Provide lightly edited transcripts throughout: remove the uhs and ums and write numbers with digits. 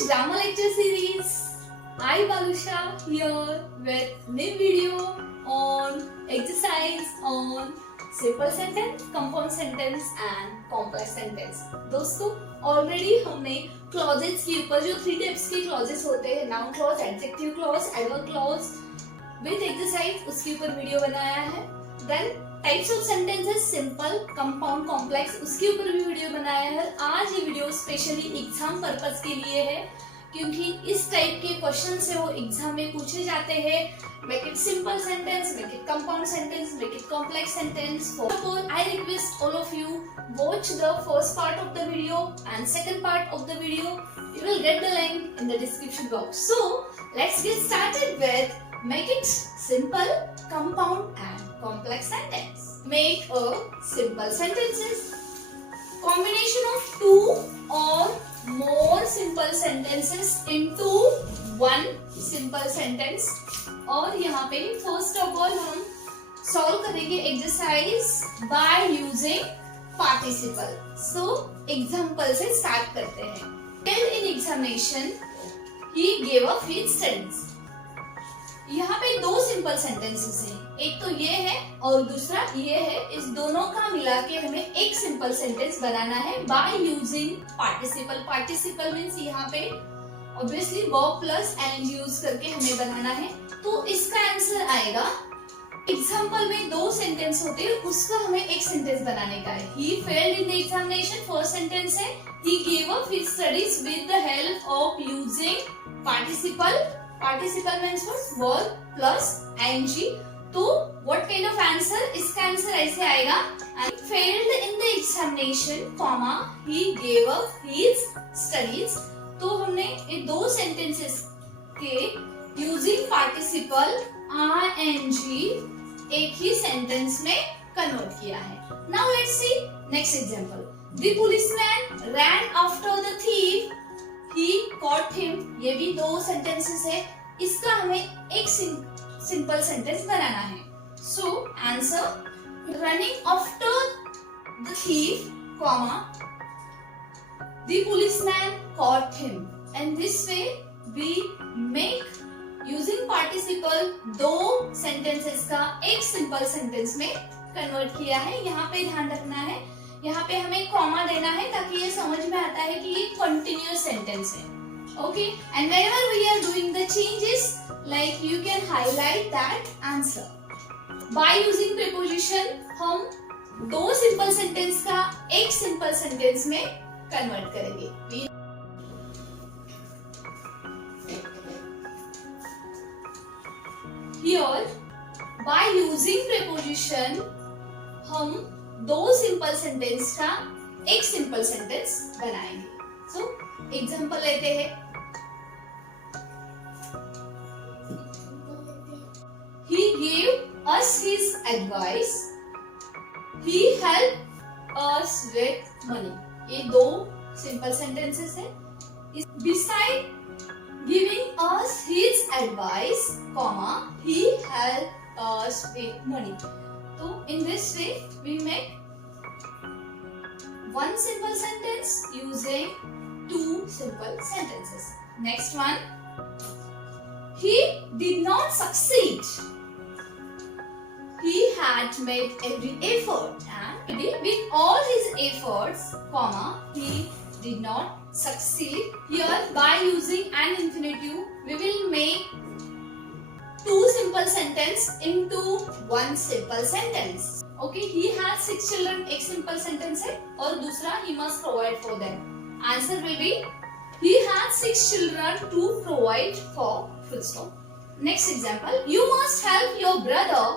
English Grammar Lecture Series. I Balusha here with new video on exercise on simple sentence, compound sentence and complex sentence. दोस्तों already हमने clauses के ऊपर जो 3 types के clauses होते हैं, noun clause, adjective clause, adverb clause with exercise, उसके ऊपर वीडियो बनाया है. Then types of sentences, simple, compound, complex, उसके ऊपर भी वीडियो बनाया है. आज ये वीडियो स्पेशली एग्जाम पर्पस के लिए है क्योंकि इस टाइप के क्वेश्चन से वो एग्जाम में पूछे जाते हैं. Make it simple sentence, make it compound sentence, make it complex sentence. Therefore, I request all of you watch the first part of the video and second part of the video. You will get the link in the description box. So let's get started with make it simple, compound and complex sentence. Make a simple sentences. Combination of two or more simple sentences into one simple sentence. और यहाँ पे first of all हम solve करेंगे exercise by using participle. So example से start करते हैं. Tell in examination he gave a his studies. यहाँ पे 2 सिंपल सेंटेंसेस हैं. एक तो ये है और दूसरा ये है. इस दोनों का मिला के हमें एक सिंपल सेंटेंस बनाना है bye using participle. Participle means यहाँ पे obviously verb plus and use करके हमें बनाना है. तो इसका आंसर आएगा, एग्जाम्पल में 2 सेंटेंस होते हैं, उसका हमें एक सेंटेंस बनाने का है. He failed in the examination, first sentence है. He gave up his studies with the help of using participle. Participle means verb plus ing. तो व्हाट काइंड ऑफ आंसर? इसका आंसर ऐसे आएगा, failed in the examination comma he gave up his studies. तो हमने ये 2 सेंटेंसेस के using participle ing एक ही सेंटेंस में कन्वर्ट किया है. Now let's see next example. The policeman rain after the thief, he cot him. ये भी 2 सेंटेंसेस है. इसका हमें एक सिंपल सेंटेंस बनाना है. So answer, running after the thief comma the policeman caught him. And this way we make using participle 2 sentences का एक simple sentence में convert किया है. यहाँ पे ध्यान रखना है, यहाँ पे हमें कॉमा देना है ताकि ये समझ में आता है कि ये continuous sentence है. Okay, and whenever we are doing the changes, like you can highlight that answer. By using preposition हम 2 simple sentence का एक simple sentence में कन्वर्ट करेंगे. Here, by using preposition हम 2 सिंपल सेंटेंस का एक सिंपल सेंटेंस बनाएंगे. सो एग्जांपल लेते हैं. He gave us his advice. He helped us with money. ये 2 सिंपल सेंटेंसेस है. Beside giving us his advice, comma, he helped us with money. तो in this way we make 1 simple sentence using 2 simple sentences. Next one. He did not succeed. He had made every effort and with all his efforts, comma, he did not succeed. Here by using an infinitive we will make 2 simple sentence into 1 simple sentence. Okay, he has 6 children, एक simple sentence है और दूसरा he must provide for them. Answer will be he has 6 children to provide for, full stop. Next example. You must help your brother.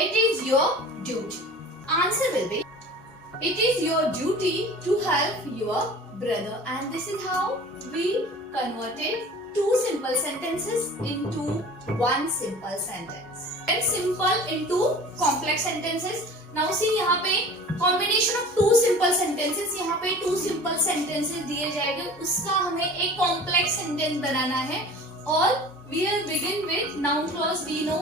It is your duty. Answer will be, it is your duty to help your brother. And this is how we converted 2 simple sentences into 1 simple sentence. And simple into complex sentences. Now see यहाँ पे combination of 2 simple sentences. यहाँ पे 2 simple sentences दिए जाएंगे, उसका हमें एक complex sentence बनाना है. और we will begin with noun clause. We know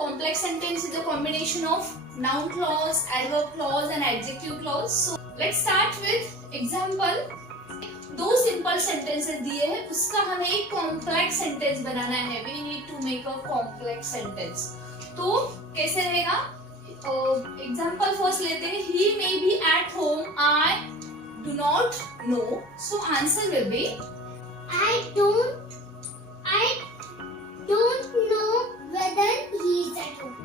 complex sentence is a combination of noun clause, adverb clause and adjective clause. So let's start with example. दो सिंपल सेंटेंसेस दिए हैं, उसका हमें एक कॉम्प्लेक्स सेंटेंस बनाना है. We need to make a complex sentence. तो कैसे रहेगा? एग्जाम्पल फर्स्ट लेते हैं. He may be at home, I do not know. So answer will be I don't know whether he is at home.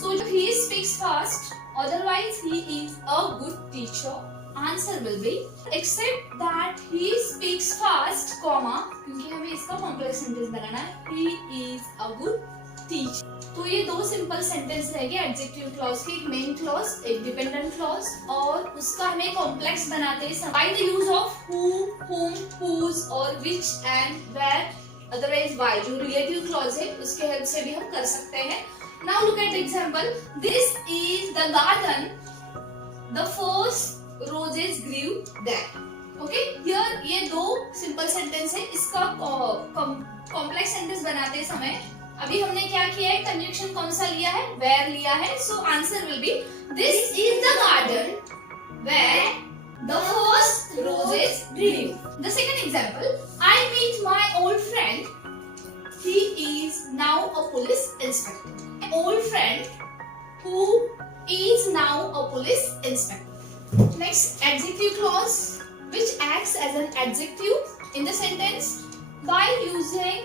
so he speaks fast, otherwise he is a good teacher. Answer will be except that he speaks fast, comma, क्योंकि हमें इसका complex sentence बनाना है. he is a good teacher. तो ये दो simple sentence रहेंगे adjective clause के, एक मेन क्लॉज, एक डिपेंडेंट क्लॉज, और उसका हमें कॉम्प्लेक्स बनाते हैं by the use of who, whom, whose और which and where, otherwise why. जो रिलेटिव क्लॉज है उसके हेल्प से भी हम कर सकते हैं. Now look at the example. This is the garden. The first roses grew there. Okay? Here ये दो सिंपल सेंटेंस है. इसका कॉम्प्लेक्स सेंटेंस बनाते समय अभी हमने क्या किया है? कंजक्शन कौन सा लिया है? Where लिया है. So answer will be this is the garden where the first roses grew. The second example. I meet my old friend. He is now a police inspector. Old friend who is now a police inspector. Next, adjective clause which acts as an adjective in the sentence by using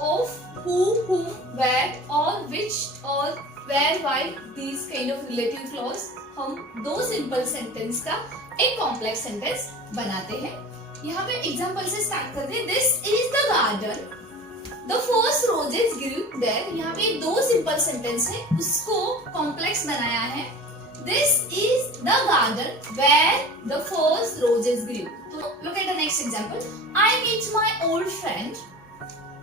of, who, whom, where or which or where, why. These kind of relative clause हम दो simple sentence का एक complex sentence बनाते हैं. यहाँ पे एग्जांपल से start करते हैं. This is the garden. The first roses grew there. यहाँ पे दो सिंपल सेंटेंस है, उसको कॉम्प्लेक्स बनाया है. This is the garden where the first roses grew. तो look at the next example. I meet my old friend.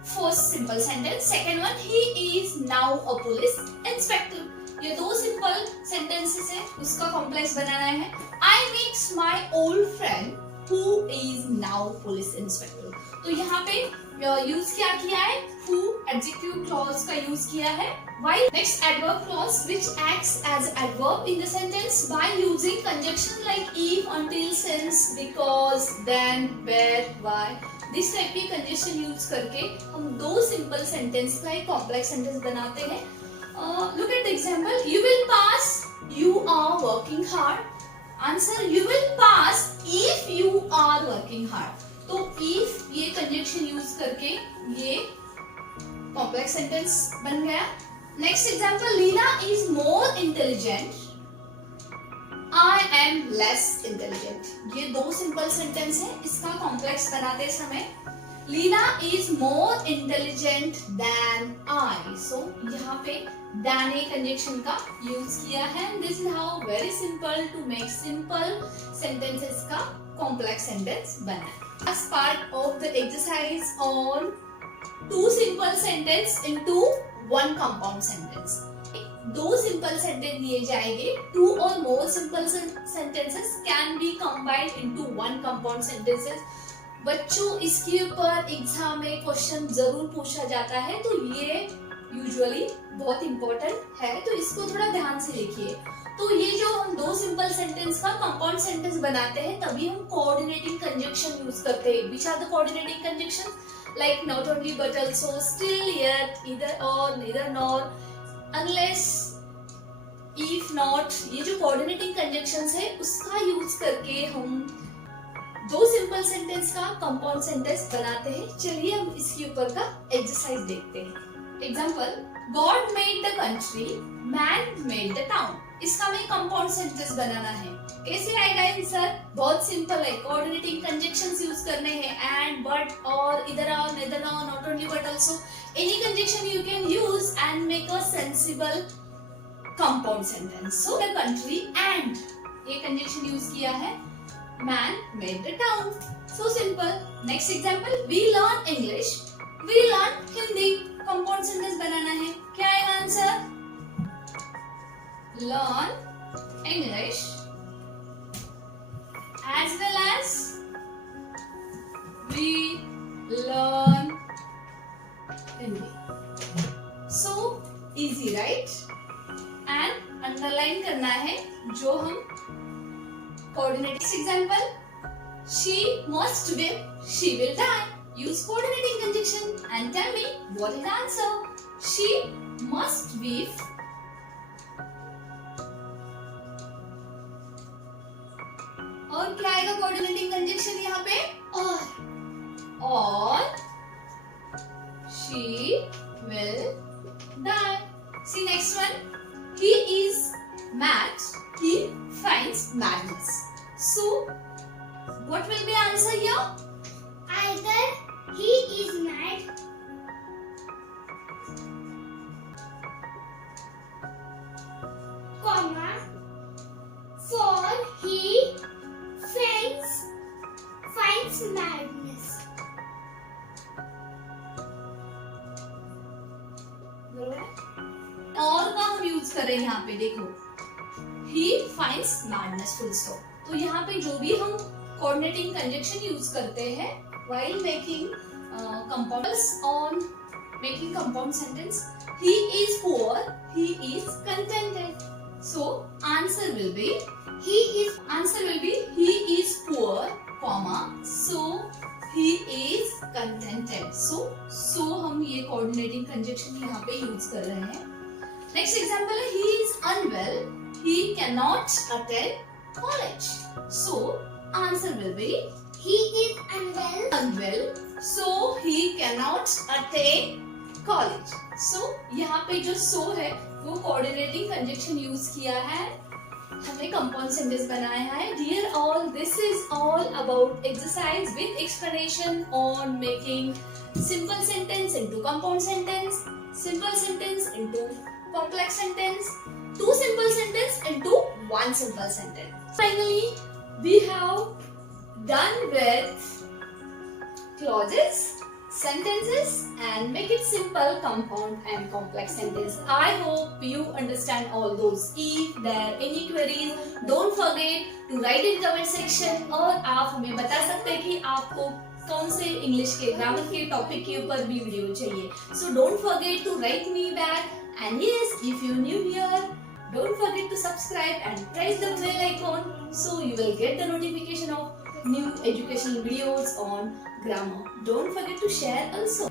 First simple sentence. Second one, he is now a police inspector. ये दो simple sentences है, उसका कॉम्प्लेक्स बनाना है. I meet my old friend who is now police inspector. तो यहाँ पे यूज क्या किया है? who adjective clause का यूज किया है. Why? Next, adverb clause which acts as adverb in the sentence by using conjunction like if, until, since, because, then, where, why. This type की conjunction यूज करके हम दो सिंपल सेंटेंस का एक complex sentence बनाते हैं. Look at the example. You will pass. You are working hard. Answer, you will pass if you are working hard. तो if ये कंजक्शन यूज करके ये कॉम्प्लेक्स सेंटेंस बन गया. Next example. Leena is more intelligent. I am less intelligent. ये दो simple sentence है, इसका कॉम्प्लेक्स बनाते समय Leena is more intelligent than I. So यहाँ पे देन ए कंजक्शन का यूज किया है. This is how very simple to make simple sentences का कॉम्प्लेक्स सेंटेंस बना. As part of the exercise on two simple sentence into one compound sentence. दो simple sentence दिए जाएंगे. Two or more simple sentences can be combined into one compound sentences. बच्चों इसके ऊपर एग्जाम में क्वेश्चन जरूर पूछा जाता है, तो ये यूजुअली बहुत इंपॉर्टेंट है, तो इसको थोड़ा ध्यान से देखिए. तो ये जो हम दो सिंपल सेंटेंस का कंपाउंड सेंटेंस बनाते हैं, तभी हम कोऑर्डिनेटिंग कंजक्शन यूज करते हैं. Which are the coordinating conjunction? Like not only but also, still, yet, either or, neither nor, unless, if not. ये जो कोऑर्डिनेटिंग कंजक्शंस है उसका यूज करके हम दो सिंपल सेंटेंस का कंपाउंड सेंटेंस बनाते हैं. चलिए हम इसके ऊपर का एक्सरसाइज देखते हैं. Example. God made the country, man made the town. इसका हमें कंपाउंड सेंटेंस बनाना है. कैसे आएगा आंसर? बहुत सिंपल है. कोऑर्डिनेटिंग कंजक्शंस यूज करने हैं. एंड, बट, और, इधर or, neither or, not only but also. Any conjunction you can use and make a sensible compound sentence. So the country and ये कंजक्शन यूज किया है. Man made the town. So simple. Next example. We learn English, we learn Hindi. Compound sentence बनाना है. क्या आएगा answer? learn English as well as we learn Hindi. So write and underline करना है जो हम coordinating example she must win, she will die. Use coordinating conjunction and tell me what is the answer. She must weave. और क्या आएगा coordinating conjunction यहाँ पे? और she will die. See next one. He is mad. He finds madness. So what will be answer here? Either he is mad comma for he finds madness. और का हम यूज कर रहे हैं यहाँ पे देखो he finds madness full stop. तो यहाँ पे जो भी हम coordinating conjunction यूज करते हैं while making compounds on making compound sentence. He is poor, he is contented. So answer will be he is poor, comma so he is contented. So हम ये coordinating conjunction यहाँ पे यूज कर रहे हैं. Next example है he is unwell, he cannot attend college. So answer will be He is unwell. So he cannot attend college. So यहाँ पे जो so है वो coordinating conjunction यूज किया है, हमने compound sentence बनाया है. Dear all, this is all about exercise with explanation on making simple sentence into compound sentence, simple sentence into complex sentence, two simple sentence into one simple sentence. Finally, we have done with clauses, sentences and make it simple, compound and complex sentence. I hope you understand all those. If there are any queries, don't forget to write in comment section और आप हमें बता सकते हैं कि आपको कौन से इंग्लिश के ग्रामर के टॉपिक के ऊपर भी वीडियो चाहिए. So don't forget to write me back. And yes, if you're new here, don't forget to subscribe and press the bell icon so you will get the notification of new educational videos on grammar. Don't forget to share also.